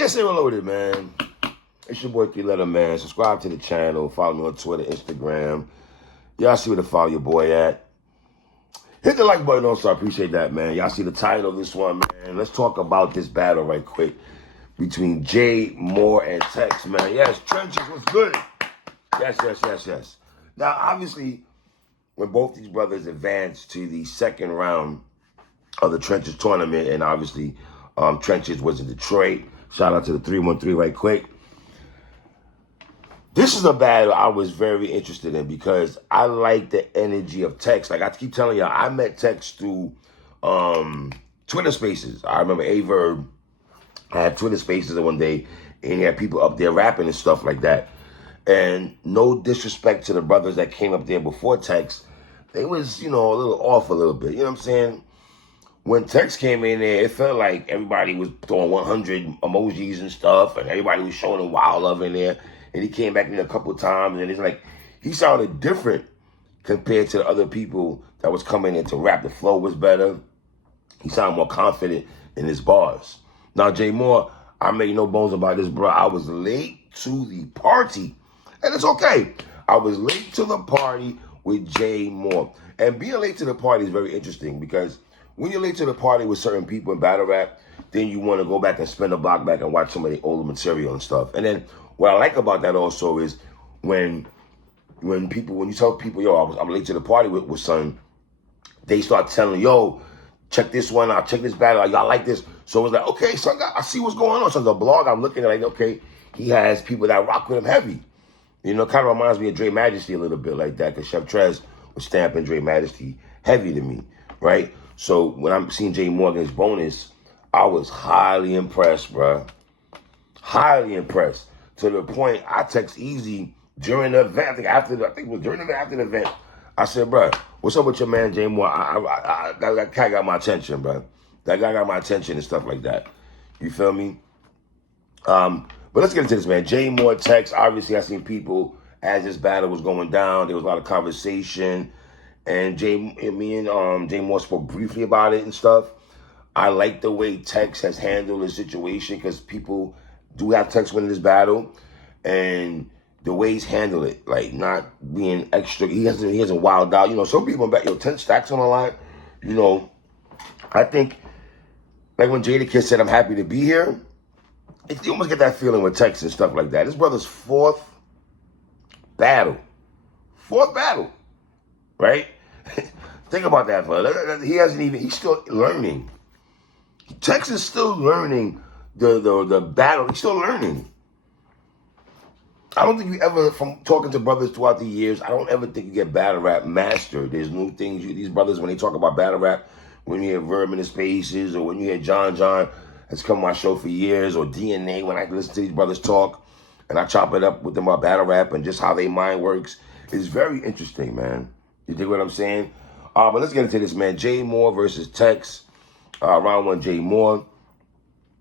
PSA Reloaded, man. It's your boy 3-Letter Man. Subscribe to the channel. Follow me on Twitter, Instagram. Y'all see where to follow your boy at. Hit the like button also. I appreciate that, man. Y'all see the title of this one, man. Let's talk about this battle right quick between Jay Moore and Tex, man. Yes, Trenches was good. Yes. Now, obviously, when both these brothers advanced to the second round of the Trenches tournament, and obviously Trenches was in Detroit. Shout out to the 313 right quick. This is a battle I was very interested in because I like the energy of Tex. Like I keep telling y'all, I met Tex through Twitter Spaces. I remember Averb had Twitter Spaces one day, and he had people up there rapping and stuff like that. And no disrespect to the brothers that came up there before Tex, they was, a little off a little bit. You know what I'm saying? When Tex came in there, it felt like everybody was throwing 100 emojis and stuff, and everybody was showing him wild love in there. And he came back in a couple of times, and it's like he sounded different compared to the other people that was coming in to rap. The flow was better. He sounded more confident in his bars. Now, Jay Moore, I make no bones about this, bro. I was late to the party, and it's okay. I was late to the party with Jay Moore. And being late to the party is very interesting because when you're late to the party with certain people in battle rap, then you want to go back and spin the block back and watch some of the older material and stuff. And then what I like about that also is when you tell people, yo, I'm late to the party with son, they start telling, yo, check this one out, check this battle out, y'all like this. So it's like, okay, son, I see what's going on. So the blog I'm looking at, like, okay, he has people that rock with him heavy. Kind of reminds me of Dre Majesty a little bit like that, because Chef Trez was stamping Dre Majesty heavy to me, right? So when I'm seeing Jay Morgan's bonus, I was highly impressed, bro. Highly impressed. To the point, I text Easy during the event. After the event, I said, bro, what's up with your man Jay Moore? That guy got my attention, bro. That guy got my attention and stuff like that. You feel me? But let's get into this, man. Jay Moore text. Obviously, I seen people as this battle was going down. There was a lot of conversation, and me and Jay Moore spoke briefly about it and stuff. I like the way Tex has handled the situation because people do have Tex winning this battle, and the way he's handled it, like not being extra. He hasn't wilded out. Some people bet 10 stacks on the line. I think like when Jadakiss said, "I'm happy to be here." You almost get that feeling with Tex and stuff like that. His brother's fourth battle, right? Think about that, fella. He's still learning. Tex is still learning the battle. He's still learning. I don't think you ever, from talking to brothers throughout the years, I don't ever think you get battle rap mastered. There's new things. These brothers, when they talk about battle rap, when you hear Verb in the Spaces, or when you hear John has come on my show for years, or DNA, when I listen to these brothers talk, and I chop it up with them about battle rap and just how their mind works, it's very interesting, man. You dig what I'm saying? But let's get into this, man. Jay Moore versus Tex. Round one, Jay Moore.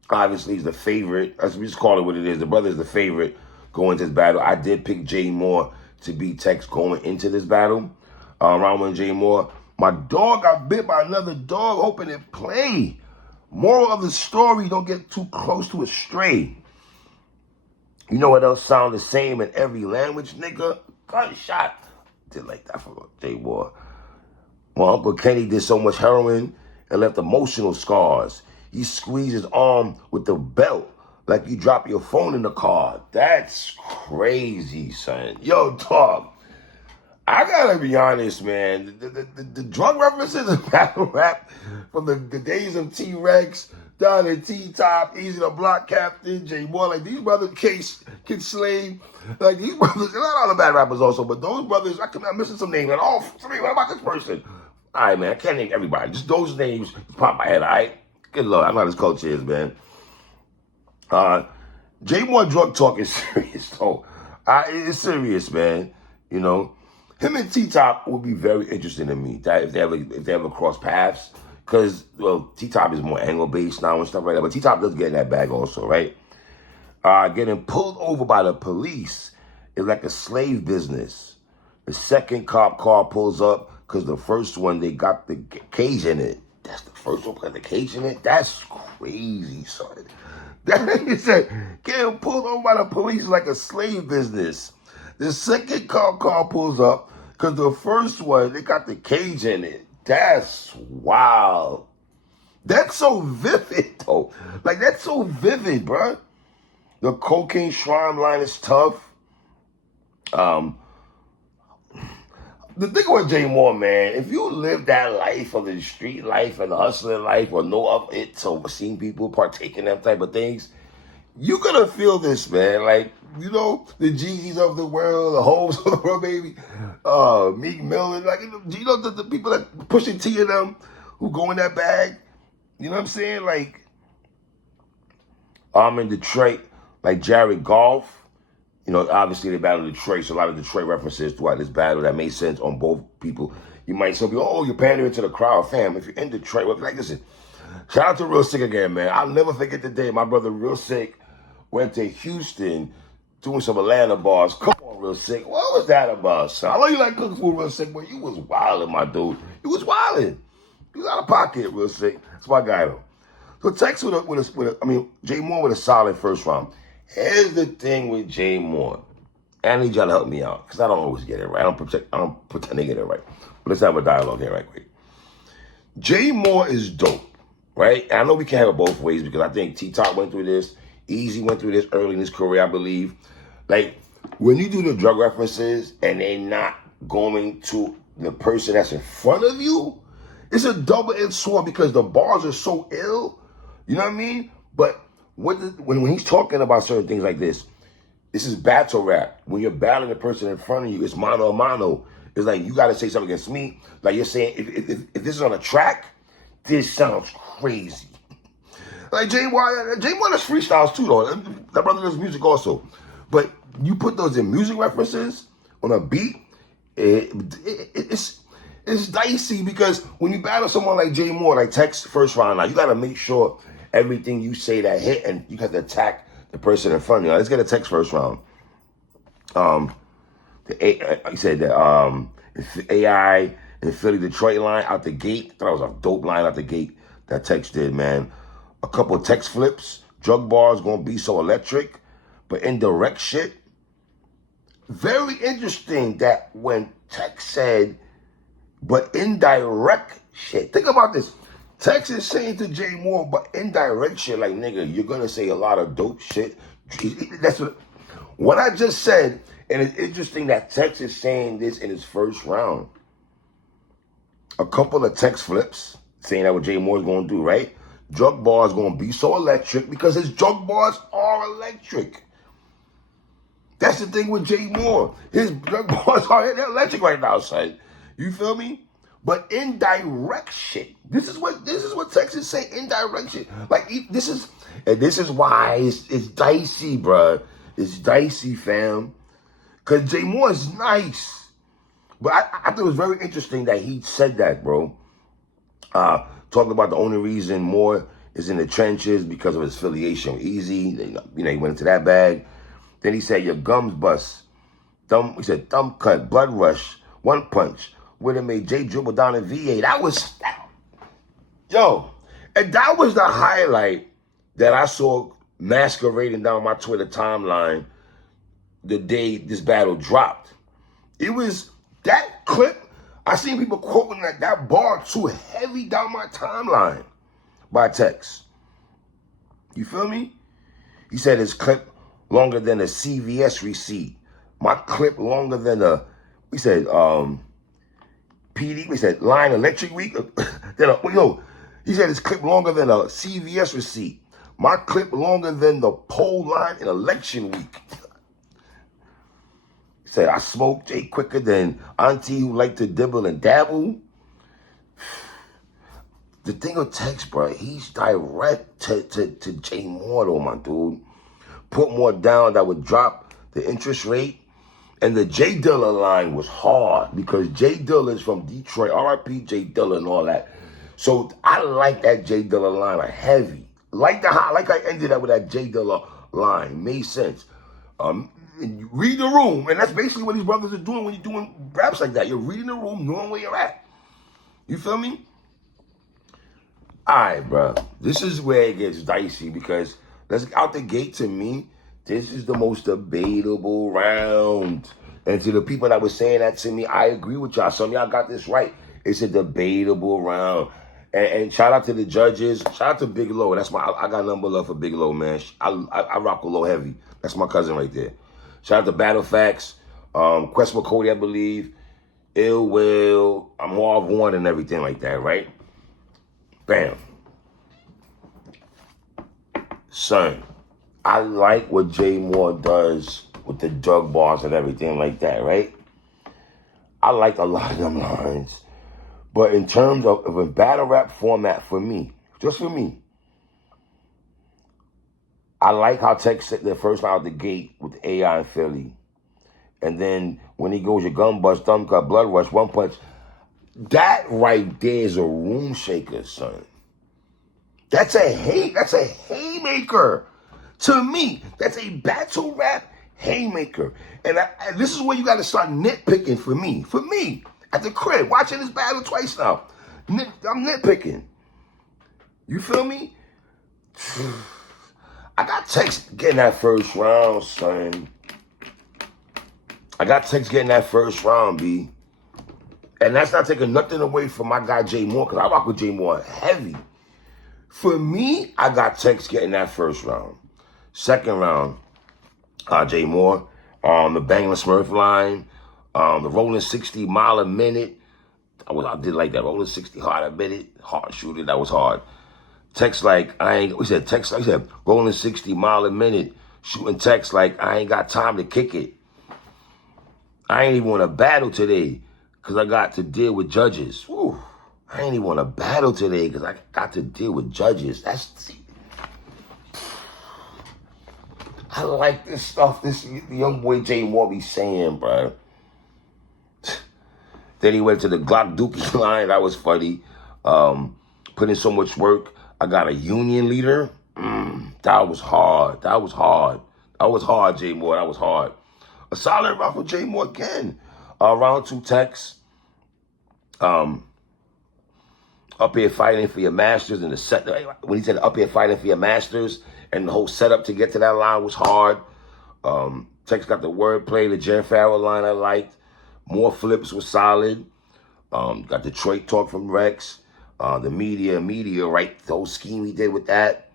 Obviously, he's the favorite. We just call it what it is. The brother is the favorite going into this battle. I did pick Jay Moore to beat Tex going into this battle. Round one, Jay Moore. My dog got bit by another dog, hoping it play. Moral of the story, don't get too close to a stray. You know what else sound the same in every language, nigga? Gunshot. Did like that for Jay Moore. My Uncle Kenny did so much heroin and left emotional scars. He squeezed his arm with the belt like you drop your phone in the car. That's crazy, son. Yo, dog. I gotta be honest, man. The drug references in battle rap from the days of T-Rex down to T-Top, Easy the Block Captain, Jay Moore, like these brothers, Kid Slave, like these brothers, not all the bad rappers also, but those brothers, I'm missing some names. Like, what about this person? All right, man, I can't name everybody. Just those names pop my head, all right? Good Lord, I know how this culture is, man. Jay Moore drug talk is serious, though. It's serious, man. Him and T-Top would be very interesting to me if they ever cross paths. Because, T-Top is more angle-based now and stuff like that. But T-Top does get in that bag also, right? Getting pulled over by the police is like a slave business. The second cop car pulls up because the first one, they got the cage in it. That's the first one got the cage in it? That's crazy, son. That nigga said, getting pulled over by the police is like a slave business. The second car pulls up, because the first one, they got the cage in it. That's wild. That's so vivid, though. Like, that's so vivid, bruh. The cocaine shrine line is tough. The thing with Jay Moore, man, if you live that life of the street life and the hustling life or know of it, so seeing people partake in them type of things, you're gonna feel this, man. Like, you know, the Jeezys of the world, the Homes of the world, baby, Meek Mill, like, you know, the people that pushing T and them who go in that bag, you know what I'm saying? Like, I'm in Detroit, like Jared Goff. You know, obviously they battled Detroit, so a lot of Detroit references throughout this battle that made sense on both people. You might still be, oh, you're pandering to the crowd, fam. If you're in Detroit, well, like, listen, shout out to Real Sick again, man. I'll never forget the day my brother Real Sick went to Houston doing some Atlanta bars. Come on, Real Sick. What was that about, son? I know you like cooking food, Real Sick, but you was wilding, my dude. You was wilding. You was out of pocket, Real Sick. That's my guy, though. So Tex Jay Moore with a solid first round. Here's the thing with Jay Moore. I need y'all to help me out, because I don't always get it right. I don't pretend to get it right. But let's have a dialogue here right quick. Jay Moore is dope, right? And I know we can't have it both ways, because I think T-Top went through this. Easy went through this early in his career, I believe. Like, when you do the drug references and they're not going to the person that's in front of you, it's a double-edged sword, because the bars are so ill. You know what I mean? But when he's talking about certain things like this is battle rap. When you're battling the person in front of you, it's mano a mano. It's like, you got to say something against me. Like, you're saying, if this is on a track, this sounds crazy. Like, Jay Moore does freestyles too, though. That brother does music also. But you put those in music references on a beat, it's dicey, because when you battle someone like Jay Moore, like Tex first round, now you got to make sure everything you say that hit, and you have to attack the person in front of you. Now, let's get a Tex first round. He said that AI in Philly Detroit line out the gate. I thought it was a dope line out the gate that Tex did, man. A couple of Tex flips. Drug bars gonna be so electric, but indirect shit. Very interesting that when Tex said, but indirect shit. Think about this. Tex is saying to Jay Moore, but indirect shit, like, nigga, you're gonna say a lot of dope shit. That's what I just said, and it's interesting that Tex is saying this in his first round. A couple of Tex flips, saying that what Jay Moore's gonna do, right? Drug bars gonna be so electric, because his drug bars are electric. That's the thing with Jay Moore. His drug bars are electric right now, son. You feel me? But indirect shit. This is what Texas say. Indirect shit. Like, this is why it's dicey, bruh. It's dicey, fam. Cause Jay Moore is nice, but I thought it was very interesting that he said that, bro. Talking about the only reason Moore is in the trenches because of his affiliation with Easy. You know, he went into that bag. Then he said, your gums bust. He said, thumb cut, blood rush, one punch. Would have made Jay dribble down in VA. That was, yo, and that was the highlight that I saw masquerading down my Twitter timeline the day this battle dropped. It was that clip. I seen people quoting that bar too heavy down my timeline by Tex. You feel me? He said his clip longer than a CVS receipt. My clip longer than a, he said, PD, he said, line electric week. He said his clip longer than a CVS receipt. My clip longer than the poll line in election week. He said, I smoke Jay quicker than auntie who like to dibble and dabble. The thing with Tex, bro, he's direct to Jay Moore, though, my dude. Put more down, that would drop the interest rate. And the Jay Dilla line was hard because Jay Dilla is from Detroit. R.I.P. Jay Dilla and all that. So I like that Jay Dilla line, like heavy. Like I ended up with that Jay Dilla line. Made sense. Read the room. And that's basically what these brothers are doing when you're doing raps like that. You're reading the room, knowing where you're at. You feel me? All right, bro. This is where it gets dicey because Let's out the gate. To me, this is the most debatable round. And to the people that were saying that to me, I agree with y'all. Some of y'all got this right. It's a debatable round. And shout out to the judges. Shout out to Big Low. That's I got number love for Big Low, man. I rock with Low heavy. That's my cousin right there. Shout out to Battle Facts, Quest McCody, I believe, Ill Will, I'm Marv One and everything like that, right? Bam. Son, I like what Jay Moore does with the drug bars and everything like that, right? I like a lot of them lines. But in terms of a battle rap format for me, just for me, I like how Tech set the first line out the gate with AI and Philly. And then when he goes your gun bust, thumb cut, blood rush, one punch. That right there is a room shaker, son. That's a haymaker. To me, that's a battle rap haymaker. And this is where you got to start nitpicking for me. For me, at the crib, watching this battle twice now. I'm nitpicking. You feel me? I got Tex getting that first round, son. I got Tex getting that first round, B. And that's not taking nothing away from my guy Jay Moore, because I rock with Jay Moore heavy. For me, I got Tex getting that first round. Second round, Jay Moore, the Bangla Smurf line, the rolling 60 mile a minute. I did like that. Rolling 60 hard a minute, hard shooter, that was hard. Text like he said rolling 60 mile a minute, shooting text like I ain't got time to kick it. I ain't even want to battle today because I got to deal with judges. Whew. I ain't even want to battle today because I got to deal with judges. I like this stuff the young boy Jay Moore be saying, bro. Then he went to the Glock Dookie line. That was funny. Put in so much work. I got a union leader. That was hard. That was hard, Jay Moore. That was hard. A solid round for Jay Moore again. Round 2 Tex. Up here fighting for your masters and the set. When he said up here fighting for your masters and the whole setup to get to that line was hard. Tex got the wordplay, the Jen Farrell line I liked. More flips was solid. Got Detroit talk from Rex. The media, right? The whole scheme he did with that.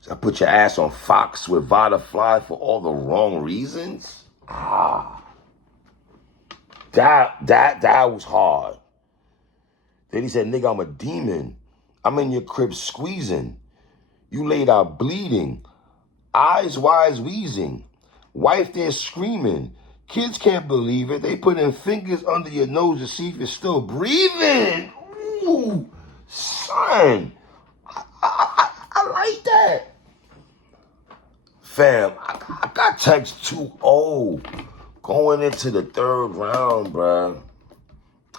So I put your ass on Fox with Vada Fly for all the wrong reasons. That was hard. Then he said, nigga, I'm a demon. I'm in your crib squeezing. You laid out bleeding. Eyes wise wheezing. Wife there screaming. Kids can't believe it. They putting fingers under your nose to see if you're still breathing. Ooh, son. I like that. Fam, I got text 2-0 going into the third round, bruh.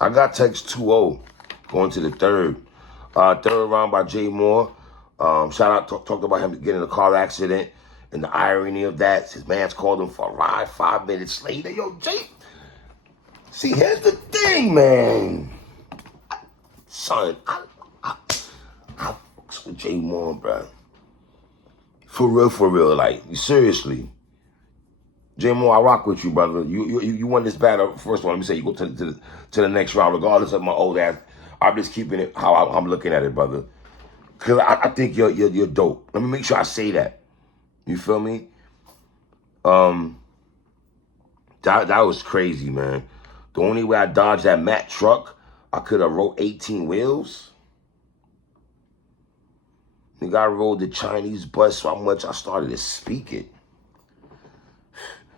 I got text 2-0 going to the third. Third round by Jay Moore. Shout out, talked about him getting in a car accident and the irony of that. His man's called him for a ride 5 minutes later. Yo, Jay. See, here's the thing, man. Son, I fucks with Jay Moore, bruh. For real, like, seriously. Jay Moore, I rock with you, brother. You won this battle. First of all, let me say, you go to the next round, regardless of my old ass. I'm just keeping it how I'm looking at it, brother. Because I think you're dope. Let me make sure I say that. You feel me? That was crazy, man. The only way I dodged that Matt truck, I could have wrote 18 wheels. Nigga, I rode the Chinese bus so much I started to speak it.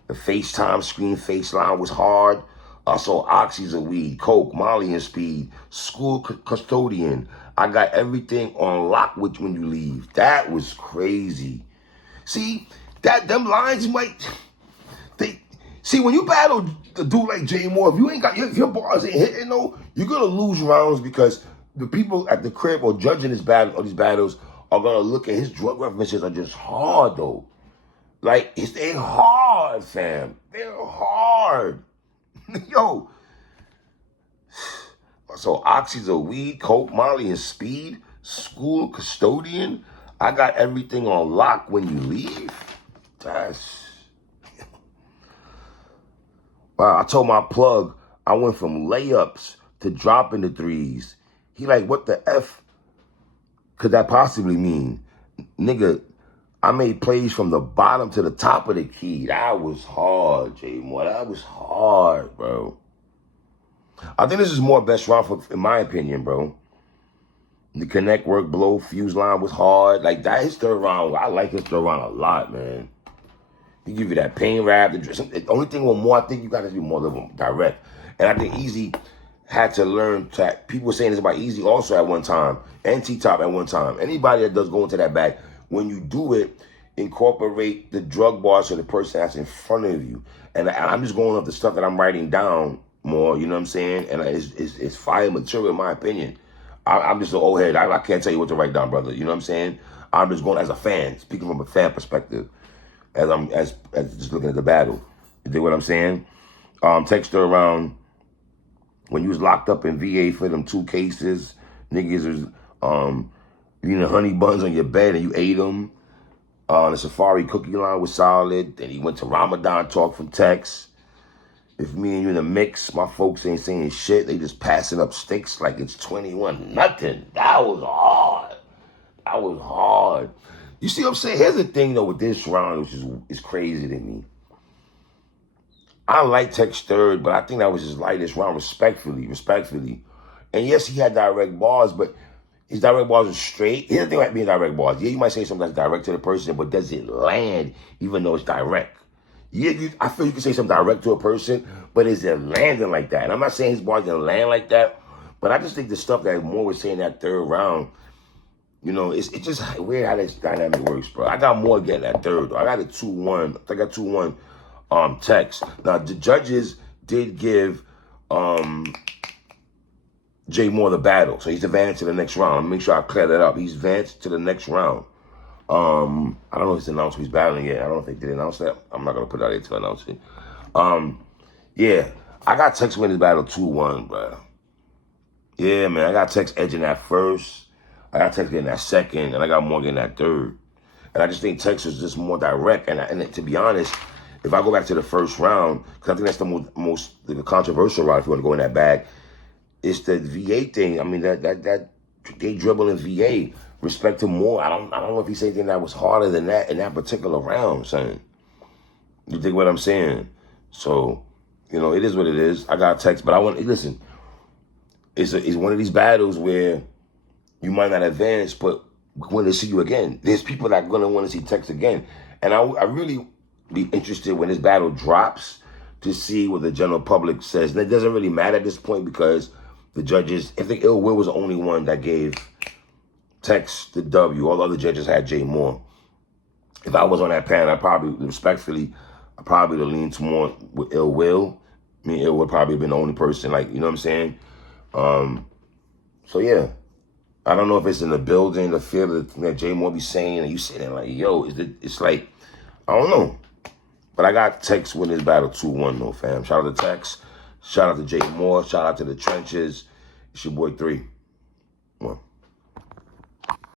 The FaceTime screen face line was hard. Also, oxys of weed, coke, Molly and speed, school custodian. I got everything on lock with when you leave. That was crazy. See, them lines might. See, when you battle a dude like Jay Moore, if your bars ain't hitting though, you're gonna lose rounds because the people at the crib or judging this battle or these battles are gonna look at his drug references are just hard though. Like they hard, fam. They're hard. Yo. So oxys of weed, coke, Molly, and speed, school custodian. I got everything on lock when you leave. That's... Wow, I told my plug I went from layups to dropping the threes. He like, what the F could that possibly mean? Nigga, I made plays from the bottom to the top of the key. That was hard, J Moore. That was hard, bro. I think this is more best round, in my opinion, bro. The connect work, blow, fuse line was hard. Like, that, his third round, I like his third round a lot, man. He give you that pain rap. The only thing with Moore, I think you got to do more of them direct. And I think Easy had to learn to, people were saying this about Easy also at one time, and T-Top at one time. Anybody that does go into that bag, when you do it, incorporate the drug bars for the person that's in front of you. And I'm just going off the stuff that I'm writing down more, you know what I'm saying? And it's fire material in my opinion. I'm just an old head. I can't tell you what to write down, brother. You know what I'm saying? I'm just going as a fan, speaking from a fan perspective. As just looking at the battle. You dig what I'm saying? Text her around when you was locked up in VA for them 2 cases. Niggas was eating honey buns on your bed and you ate them. The Safari cookie line was solid. Then he went to Ramadan talk from Tex. If me and you in the mix, my folks ain't saying shit. They just passing up sticks like it's 21 nothing. That was hard. That was hard. You see what I'm saying? Here's the thing, though, with this round, which is crazy to me. I like Tex third, but I think that was his lightest round, respectfully. And yes, he had direct bars, but his direct bars are straight. Here's the thing about being direct bars. Yeah, you might say something that's direct to the person, but does it land even though it's direct? Yeah, I feel you can say something direct to a person, but is it landing like that? And I'm not saying his bars didn't land like that, but I just think the stuff that Moore was saying that third round, you know, it's just weird how this dynamic works, bro. I got more getting that third, though. I got a 2-1. I got 2-1 Tex. Now, the judges did give Jay Moore the battle. So he's advanced to the next round. Let me make sure I clear that up. He's advanced to the next round. I don't know if it's announced who he's battling yet. I don't know if they did announce that. I'm not going to put it out there to announce it. Yeah, I got Tex winning this battle 2-1, bro. Yeah, man, I got Tex edging that first. I got Tex getting that second, and I got Moore getting that third. And I just think Tex is just more direct. And to be honest, if I go back to the first round, because I think that's the most controversial round if you want to go in that bag, it's the VA thing. I mean, that they dribble in VA. Respect to Moore. I don't know if he said anything that was harder than that in that particular round, son. You dig what I'm saying? So, you know, it is what it is. I got Tex, but listen, it's one of these battles where you might not advance, but want to see you again. There's people that are going to want to see Tex again. And I really be interested when this battle drops to see what the general public says. And it doesn't really matter at this point because the judges, I think Ill Will was the only one that gave Tex the W. All the other judges had Jay Moore. If I was on that panel, I probably would lean to more with Ill Will. Me and Ill would probably have been the only person, like, you know what I'm saying? So, yeah. I don't know if it's in the building, the feel that Jay Moore be saying, and you sitting there like, yo, it's like, I don't know. But I got Tex winning this battle 2-1 though, fam. Shout out to Tex. Shout out to Jay Moore. Shout out to the trenches. It's your boy 3.